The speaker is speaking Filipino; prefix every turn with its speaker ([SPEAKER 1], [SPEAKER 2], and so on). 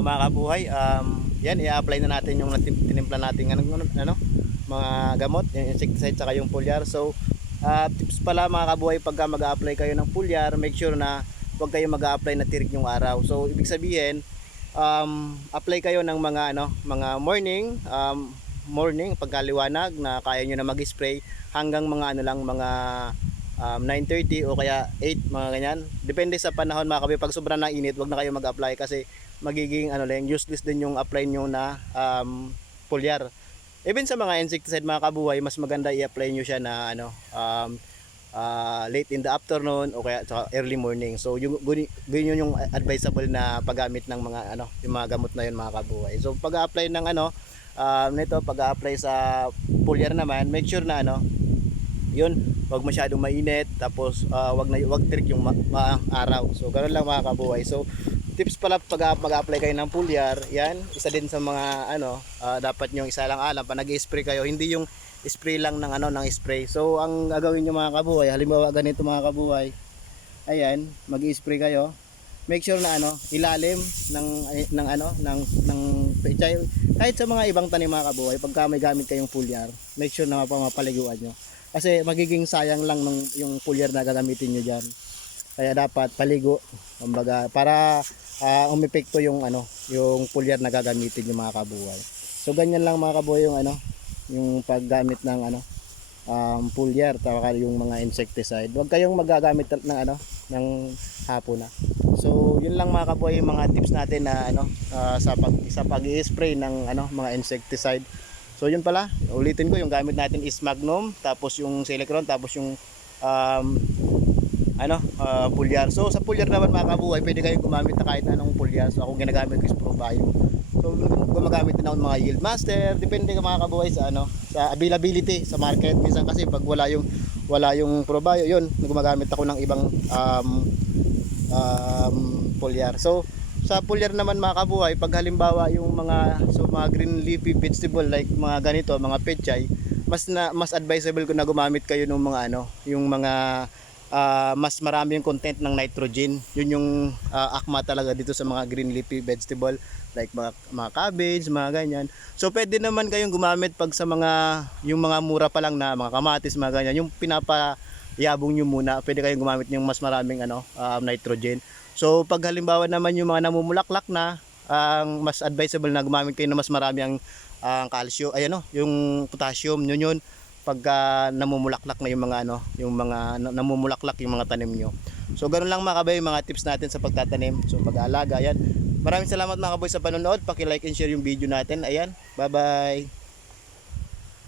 [SPEAKER 1] Mga kabuhay. Um, yan, i-apply na natin yung tinimpla natin ano, ano, mga gamot, yung insecticide saka yung foliar. So, ah, tips pala mga kabuhay pagka mag-apply kayo ng foliar, make sure na huwag kayo mag-apply na tirik yung araw. So, ibig sabihin, um, apply kayo ng mga ano, mga morning, um, morning pagkaliwanag na kaya nyo na mag-spray hanggang mga ano lang mga um, 9.30 o kaya 8 mga ganyan. Depende sa panahon mga kabi pag sobrang na init wag na kayo mag-apply kasi magiging ano lang useless din yung apply nyo na um, foliar even sa mga insecticide mga kabuhay mas maganda i-apply nyo siya na ano um, ah, late in the afternoon o kaya early morning. So yung yun yung advisable na paggamit ng mga ano yung mga gamot na yun mga kabuhay. So pag-apply ng ano um, nito pag-apply sa foliar naman make sure na ano yun wag masyadong mainit tapos ah, wag na wag trick yung ma- maang araw. So ganoon lang mga kabuhay. So tips pala pag mag-apply kayo ng foliar yan isa din sa mga ano ah, dapat yung isa lang alam pa nag-spray kayo hindi yung spray lang ng ano ng spray. So ang gagawin nyo mga kabuhay halimbawa ganito mga kabuhay ayan mag-spray kayo. Make sure na ano ilalim ng ng ano ng ng kahit sa mga ibang tanim mga kabuhay pagka may gamit kayong foliar make sure na mapapaliguan nyo kasi magiging sayang lang nung yung foliar na gagamitin nyo dyan. Kaya dapat paligo kumbaga para uh, umepekto yung ano yung foliar na gagamitin yung mga kabuhay. So ganyan lang mga kabuhay yung ano yung paggamit ng ano um, foliar tawag yung mga insecticide. Huwag kayong magagamit ng ano ng hapon na so yun lang mga kabuhay yung mga tips natin na ano ah, sa pag sa pag-i-spray ng ano mga insecticide So yun pala, ulitin ko yung gamit natin is Magnum, tapos yung Silicron, tapos yung um, ano, uh, pulyar. So sa pulyar naman mga kabuhay, pwede kayong gumamit na kahit anong pulyar. So ako ginagamit ko is Probayo. So gumagamit din ako ng mga Yield Master, depende ka mga kabuhay sa ano, sa availability sa market. Minsan kasi pag wala yung wala yung Probayo, yun, gumagamit ako ng ibang um, um, pulyar. So sa pulyar naman mga kabuhay, pag halimbawa yung mga so mga green leafy vegetable like mga ganito, mga pechay, mas na mas advisable ko na gumamit kayo ng mga ano, yung mga ah, mas marami yung content ng nitrogen. Yun yung ah, akma talaga dito sa mga green leafy vegetable like mga, mga cabbage, mga ganyan. So pwede naman kayong gumamit pag sa mga yung mga mura pa lang na mga kamatis, mga ganyan, yung pinapa yabong nyo muna, pwede kayong gumamit ng mas maraming ano, ah, nitrogen. So pag halimbawa naman yung mga namumulaklak na, ang mas advisable na gumamit kayo ng mas marami ang ang calcium, ay ano, yung potassium, yun yun pagka namumulaklak na yung mga ano, yung mga na- namumulaklak yung mga tanim nyo. So ganun lang mga kabay, yung mga tips natin sa pagtatanim, so pag-aalaga, yan. Maraming salamat mga kaboy sa panonood, paki-like and share yung video natin. Ayan, bye-bye.